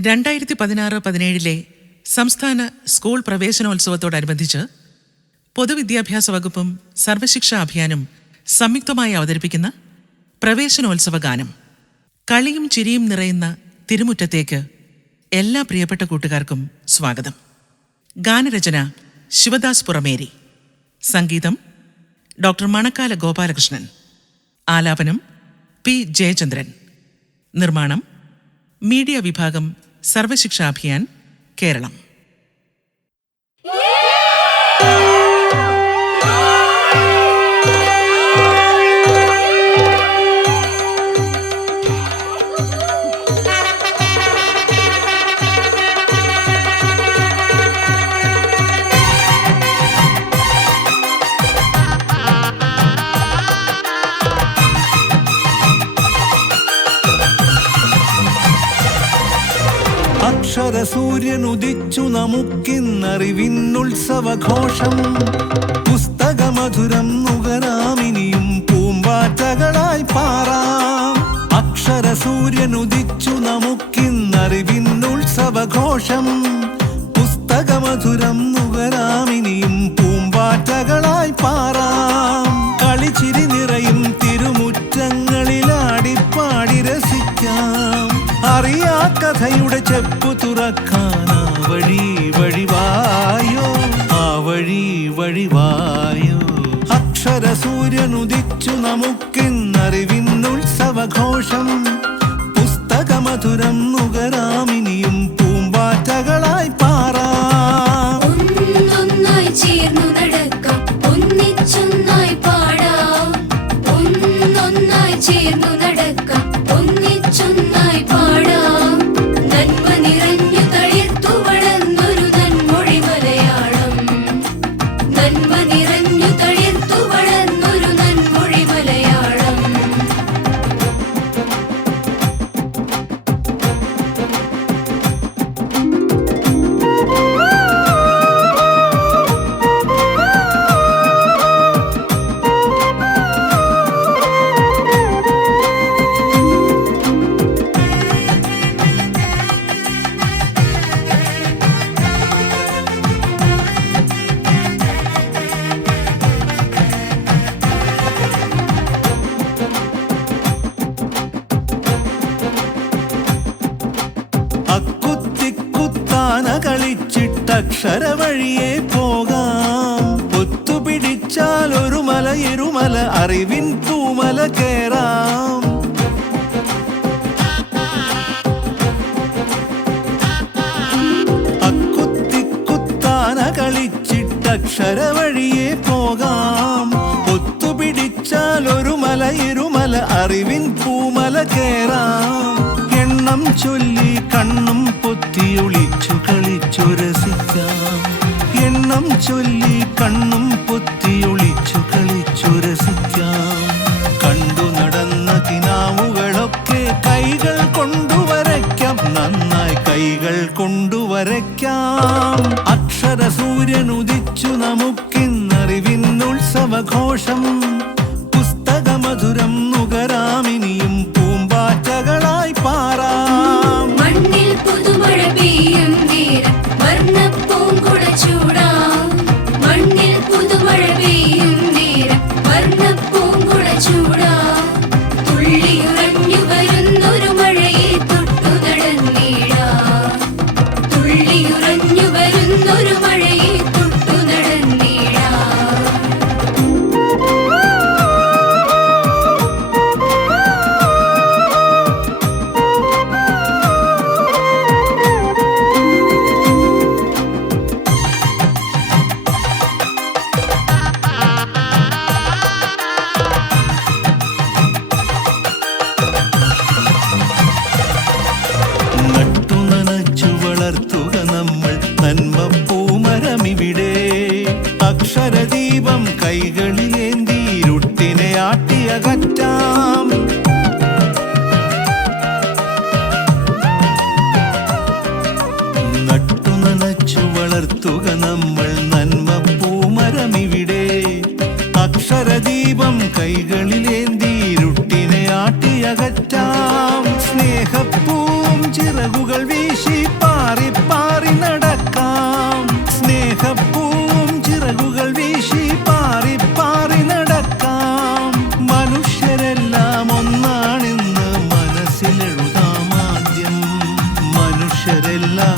രണ്ടായിരത്തി പതിനാറ് പതിനേഴിലെ സംസ്ഥാന സ്കൂൾ പ്രവേശനോത്സവത്തോടനുബന്ധിച്ച് പൊതുവിദ്യാഭ്യാസ വകുപ്പും സർവശിക്ഷാ അഭിയാനും സംയുക്തമായി അവതരിപ്പിക്കുന്ന പ്രവേശനോത്സവ ഗാനം. കളിയും ചിരിയും നിറയുന്ന തിരുമുറ്റത്തേക്ക് എല്ലാ പ്രിയപ്പെട്ട കൂട്ടുകാർക്കും സ്വാഗതം. ഗാനരചന ശിവദാസ് പുറമേരി. സംഗീതം ഡോക്ടർ മണക്കാല ഗോപാലകൃഷ്ണൻ. ആലാപനം പി. ജയചന്ദ്രൻ. നിർമ്മാണം മീഡിയ വിഭാഗം സർവശിക്ഷാ അഭിയാൻ കേരളം. അക്ഷര സൂര്യൻ ഉദിച്ചു നമുക്കിന്നറിവിന്നുത്സവഘോഷം പുസ്തകമധുരം നുകരാമിനിയും പൂമ്പാറ്റകളായി പാറാം. അക്ഷര സൂര്യൻ ഉദിച്ചു നമുക്കിന്നറിവിന്നുത്സവഘോഷം പുസ്തകമധുരം നുകരാമിനിയും പൂമ്പാറ്റകളായി പാറാം. കഥയുടെ ചെപ്പു തുറക്കാൻ ആ വഴി വഴിവായോ? ആ വഴി വഴിവായോ? അക്ഷര സൂര്യൻ ഉദിച്ചു നമുക്കിന്നറിവിന്നുത്സവഘോഷം പുസ്തകമധുരം നുകരാമിനിയും അക്കുത്തിക്കുത്താന കളിച്ചിട്ടക്ഷര വഴിയെ പോകാം. ഒത്തുപിടിച്ചാൽ ഒരു മല ഇരുമല അറിവിൻ പൂമല കേറാം. അക്കുത്തിക്കുത്താന കളിച്ചിട്ടക്ഷര വഴിയെ പോകാം. ഒത്തുപിടിച്ചാൽ ഒരു മല ഇരുമല അറിവിൻ പൂമല കേറാം. എണ്ണം ചൊല്ലി കണ്ണും പൊത്തിയൊളിച്ചു ചൊല്ലി കണ്ണും പൊത്തിയൊളിച്ചു കളിച്ചു രസിക്കാം കണ്ടു നടന്ന കിനാവുകളൊക്കെ കൈകൾ കൊണ്ടുവരയ്ക്കാം. നന്നായി കൈകൾ കൊണ്ടുവരയ്ക്കാം. അക്ഷര സൂര്യൻ ഉദിച്ചു നമുക്കിന്നറിവിന്നുത്സവഘോഷം പുസ്തകമധുരം വളർത്തുക നമ്മൾ നന്മ പൂമരമിവിടെ. അക്ഷരദീപം കൈകളിലേന്തി ഇരുട്ടിനെ ആട്ടിയകറ്റാം. സ്നേഹപ്പൂം ചിറകുകൾ വീശി പാറി പാറി നടക്കാം. സ്നേഹപ്പൂം ചിറകുകൾ വീശി പാറി പാറി നടക്കാം. മനുഷ്യരെല്ലാം ഒന്നാണെന്ന് മനസ്സിലെഴുതാം ആദ്യം. മനുഷ്യരെല്ലാം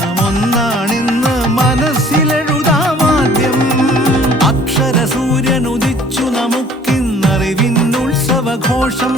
ആഘോഷം